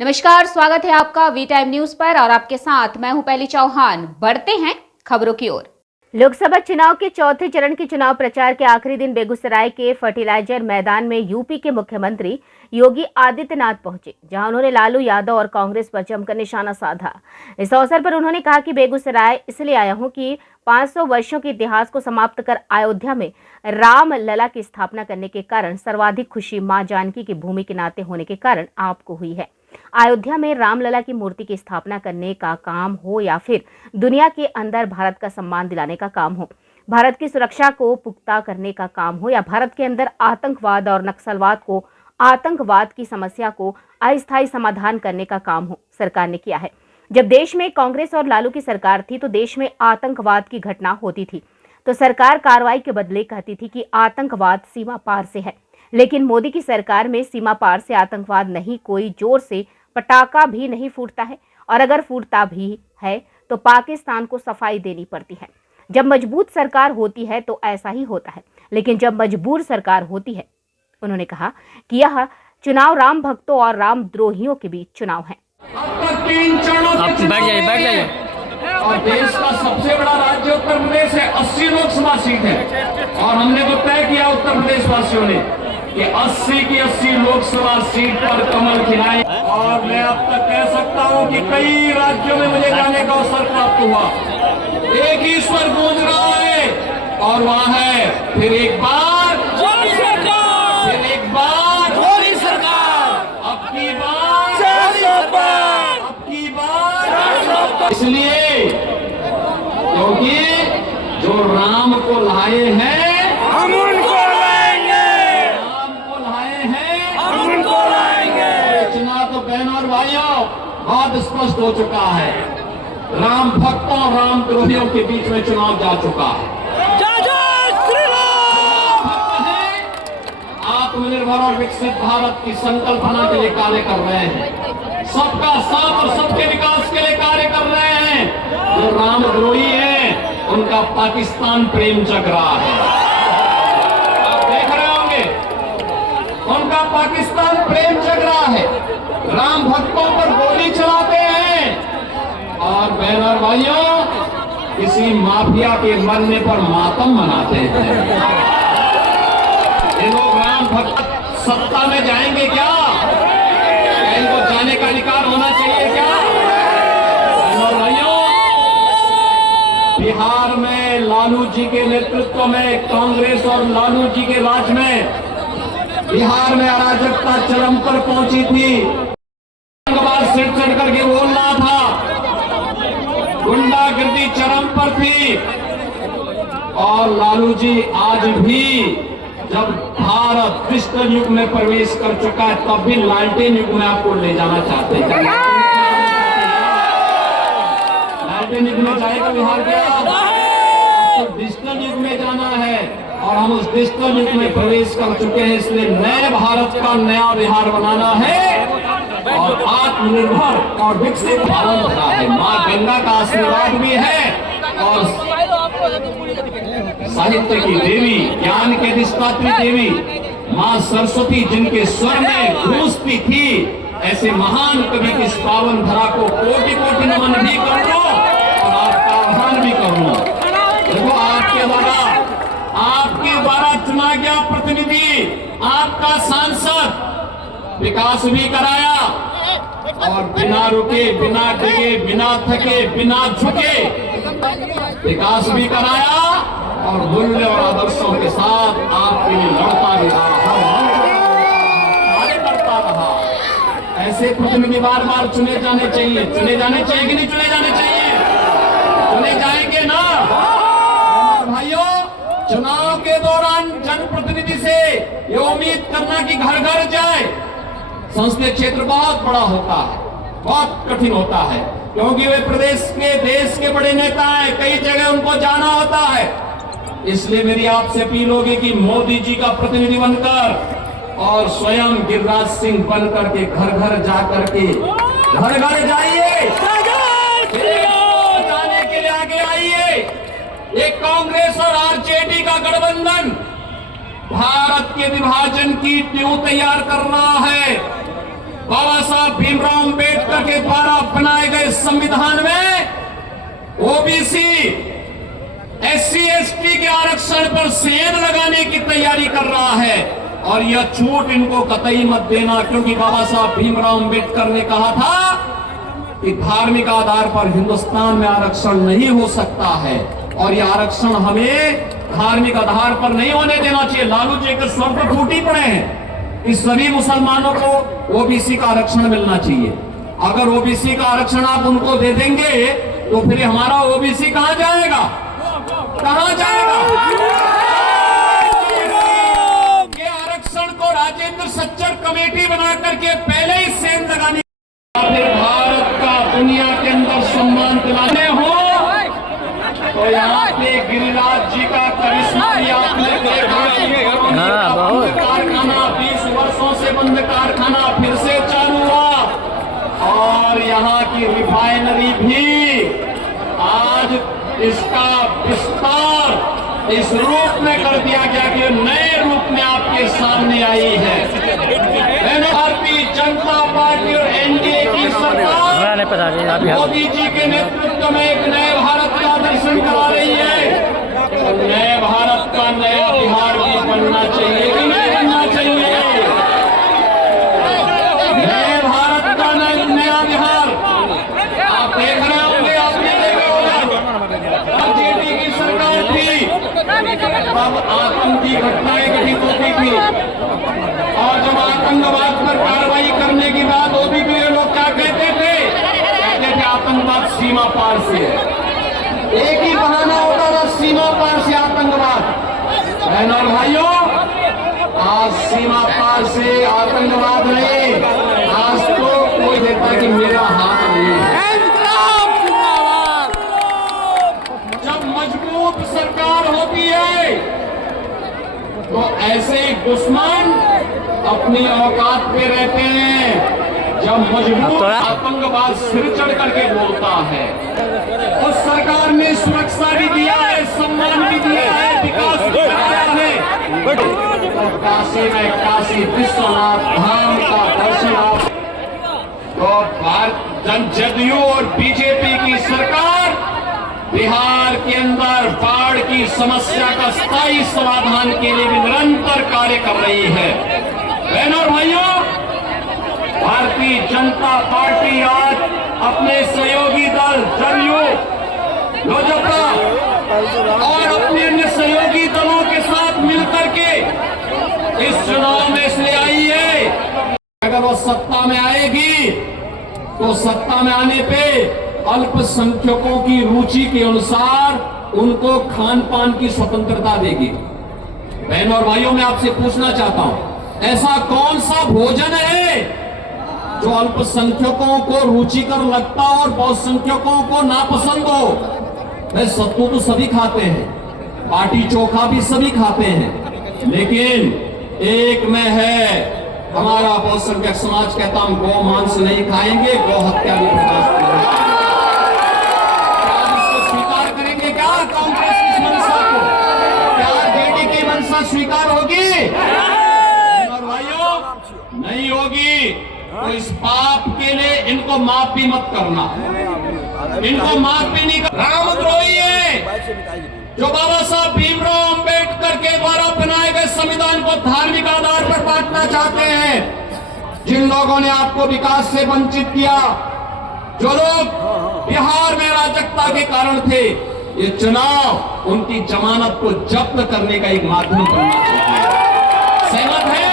नमस्कार, स्वागत है आपका वी टाइम न्यूज पर और आपके साथ मैं हूं पहली चौहान। बढ़ते हैं खबरों की ओर। लोकसभा चुनाव के चौथे चरण के चुनाव प्रचार के आखिरी दिन बेगूसराय के फर्टिलाइजर मैदान में यूपी के मुख्यमंत्री योगी आदित्यनाथ पहुंचे, जहां उन्होंने लालू यादव और कांग्रेस पर जमकर निशाना साधा। इस अवसर पर उन्होंने कहा कि बेगूसराय इसलिए आया हूं कि 500 वर्षों के इतिहास को समाप्त कर अयोध्या में राम लला की स्थापना करने के कारण सर्वाधिक खुशी मां जानकी की भूमि के नाते होने के कारण आपको हुई है। अयोध्या में रामलला की मूर्ति की स्थापना करने का काम हो या फिर दुनिया के अंदर भारत का सम्मान दिलाने का काम हो, भारत की सुरक्षा को पुख्ता करने का काम हो या भारत के अंदर आतंकवाद और नक्सलवाद को आतंकवाद की समस्या को अस्थायी समाधान करने का काम हो, सरकार ने किया है। जब देश में कांग्रेस और लालू की सरकार थी तो देश में आतंकवाद की घटना होती थी तो सरकार कार्रवाई के बदले कहती थी कि आतंकवाद सीमा पार से है, लेकिन मोदी की सरकार में सीमा पार से आतंकवाद नहीं, कोई जोर से पटाखा भी नहीं फूटता है और अगर फूटता भी है तो पाकिस्तान को सफाई देनी पड़ती है। जब मजबूत सरकार होती है तो ऐसा ही होता है, लेकिन जब मजबूर सरकार होती है। उन्होंने कहा कि यह चुनाव राम भक्तों और राम द्रोहियों के बीच चुनाव है। और देश का सबसे बड़ा राज्य उत्तर प्रदेश है, 80 लोकसभा सीट है और हमने तो तय किया उत्तर प्रदेश वासियों ने कि 80 की 80 लोकसभा सीट पर कमल खिलाए। और मैं अब तक कह सकता हूं कि कई राज्यों में मुझे जाने का अवसर प्राप्त हुआ। एक ही स्वर गूंज रहा है और वह है फिर एक बार मोदी सरकार, फिर एक बार मोदी सरकार, अब की बार, अब की बार। इसलिए क्योंकि जो राम को लाए हैं हम उनको लाएंगे, राम को लाए हैं हम उनको लाएंगे। चुनाव तो बहनों और भाइयों बहुत स्पष्ट हो चुका है, राम भक्तों राम द्रोहियों के बीच में चुनाव जा चुका है। आत्मनिर्भर और विकसित भारत की संकल्पना के लिए कार्य कर रहे हैं, सबका साथ और सबके विकास के लिए कार्य कर रहे हैं। जो रामद्रोही हैं उनका पाकिस्तान प्रेम जग रहा है, आप देख रहे होंगे, उनका पाकिस्तान प्रेम जग रहा है। राम भक्तों पर गोली चलाते हैं और बहन और भाइयों किसी माफिया के मरने पर मातम मनाते हैं। ये लोग राम भक्त सत्ता में जाएंगे क्या? इनको जाने का अधिकार होना चाहिए क्या? भाइयों, बिहार में लालू जी के नेतृत्व में कांग्रेस और लालू जी के राज में बिहार में अराजकता चरम पर पहुंची थी। आतंकवाद सिर चढ़ करके बोल रहा था, गुंडागर्दी चरम पर थी और लालू जी आज भी जब भारत डिजिटल युग में प्रवेश कर चुका है तब भी लालटेन युग में आपको ले जाना चाहते हैं। लालटेन युग में जाएगा बिहार क्या? तो डिजिटल युग में जाना है और हम उस डिजिटल युग में प्रवेश कर चुके हैं। इसलिए नए भारत का नया बिहार बनाना है और आत्मनिर्भर और विकसित भारत बना है। माँ गंगा का आशीर्वाद भी है और साहित्य की देवी, ज्ञान के अधिष्ठात्री देवी मां सरस्वती जिनके स्वर में गूंजती थी, ऐसे महान कवि की इस पावन धरा को कोटि कोटि नमन भी कर लो और आपका आह्वान भी कर लो। देखो आपके द्वारा चुना गया प्रतिनिधि, आपका सांसद विकास भी कराया और बिना रुके, बिना डिगे, बिना थके, बिना झुके विकास भी कराया और मूल्य और आदर्शों के साथ आपके लिए लड़ता भी रहा, कार्य करता रहा। ऐसे प्रतिनिधि बार बार चुने जाने चाहिए। चुने जाने चाहिए कि नहीं चुने जाने चाहिए? चुने जाएंगे ना भाइयों। चुनाव के दौरान जनप्रतिनिधि से ये उम्मीद करना कि घर घर जाए, संसदीय क्षेत्र बहुत बड़ा होता है, बहुत कठिन होता है, क्योंकि वे प्रदेश के देश के बड़े नेता हैं, कई जगह उनको जाना होता है। इसलिए मेरी आपसे अपील होगी कि मोदी जी का प्रतिनिधि बनकर और स्वयं गिरिराज सिंह बनकर के घर घर जाकर के घर घर जाइए, जाने के लिए आगे आइए। एक कांग्रेस और आरजेडी का गठबंधन भारत के विभाजन की नींव तैयार कर रहा है। बाबा साहब भीमराव अंबेडकर के द्वारा बनाए गए संविधान में ओबीसी SC ST के आरक्षण पर सेंध लगाने की तैयारी कर रहा है। और यह छूट इनको कतई मत देना, क्योंकि बाबा साहब भीमराव अंबेडकर ने कहा था कि धार्मिक आधार पर हिंदुस्तान में आरक्षण नहीं हो सकता है, और यह आरक्षण हमें धार्मिक आधार पर नहीं होने देना चाहिए। लालू जी के स्वर पर फूटी पड़े हैं कि सभी मुसलमानों को ओबीसी का आरक्षण मिलना चाहिए। अगर ओबीसी का आरक्षण आप उनको दे देंगे तो फिर हमारा ओबीसी कहां जाएगा, कहां जाएगा? ये आरक्षण को राजेंद्र सच्चर कमेटी बना करके पहले ही सेंध लगाने, फिर भारत का दुनिया के अंदर सम्मान दिलाने हो तो यहाँ पे गिरिराज जी का करिश्मा भी आपने देखा। कारखाना 20 वर्षों से बंद कारखाना फिर से चालू हुआ, और यहाँ की रिफाइनरी भी आज इसका विस्तार इस रूप में कर दिया गया कि नए रूप में आपके सामने आई है। भारतीय जनता पार्टी और एनडीए की सरकार मोदी जी के नेतृत्व में एक नए भारत का दर्शन करा रही है। तो नए भारत का नया बिहार भी बनना चाहिए कि नहीं बनना चाहिए? नए भारत का नया बिहार आप देख रहे होंगे, आपने देखा होगा बीजेपी की सरकार थी तब आतंकी घटनाएं घटित होती थी, और जब आतंकवाद पर कार्रवाई करने की बात होती थी लोग क्या कहते थे आतंकवाद सीमा पार से है। एक ही बहाना होता था, सीमा पार से आतंकवाद। बहनों और भाइयों, आज सीमा पार से आतंकवाद नहीं, आज तो कोई कहता कि मेरा हाथ नहीं है। जब मजबूत सरकार होती है तो ऐसे ही दुश्मन अपनी औकात पे रहते हैं। जब मजबूत आतंकवाद सिर चढ़ करके बोलता है, उस सरकार ने सुरक्षा भी दिया है, सम्मान भी दिया है, विकास भी कराया है। काशी में काशी विश्वनाथ धाम का दर्शन आप तो भारत जदयू और बीजेपी की सरकार बिहार के अंदर बाढ़ की समस्या का स्थायी समाधान के लिए भी निरंतर कार्य कर रही है। बहनों और भाइयों, भारतीय जनता पार्टी आज अपने सहयोगी दल जदयू, लोजपा और अपने अन्य सहयोगी दलों के साथ मिलकर के इस चुनाव में इसलिए आई है, अगर वो सत्ता में आएगी तो सत्ता में आने पे अल्पसंख्यकों की रुचि के अनुसार उनको खान पान की स्वतंत्रता देगी। बहनों और भाइयों, मैं आपसे पूछना चाहता हूं, ऐसा कौन सा भोजन है जो अल्पसंख्यकों को रुचिकर लगता और बहुसंख्यकों को नापसंद हो? भाई सत्तू तो सभी खाते हैं, बाटी चोखा भी सभी खाते हैं, लेकिन एक में है हमारा बहुसंख्यक समाज कहता हम गौ मांस नहीं खाएंगे, गौ हत्या भी बर्दाश्त करेंगे। क्या इसको स्वीकार करेंगे? क्या कांग्रेस की मंशा को, क्या जेडी की मंशा स्वीकार होगी? और भाइयों, नहीं होगी। तो इस पाप के लिए इनको माफ भी मत करना, इनको माफ भी नहीं करना। रामद्रोही है जो बाबा साहब भीमराव अंबेडकर के द्वारा बनाए गए संविधान को धार्मिक आधार पर बांटना चाहते हैं। जिन लोगों ने आपको विकास से वंचित किया, जो लोग बिहार में अराजकता के कारण थे, ये चुनाव उनकी जमानत को जब्त करने का एक माध्यम बनना चाहिए। सहमत है?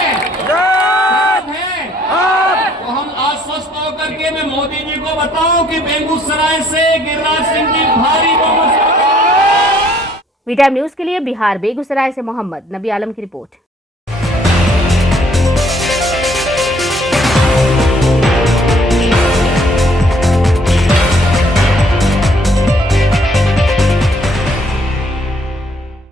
तो हम आश्वस्त होकर के मैं मोदी जी को बताऊं कि बेगूसराय से गिरिराज सिंह की भारी बहुमत। वी टाइम न्यूज के लिए बिहार बेगूसराय से मोहम्मद नबी आलम की रिपोर्ट।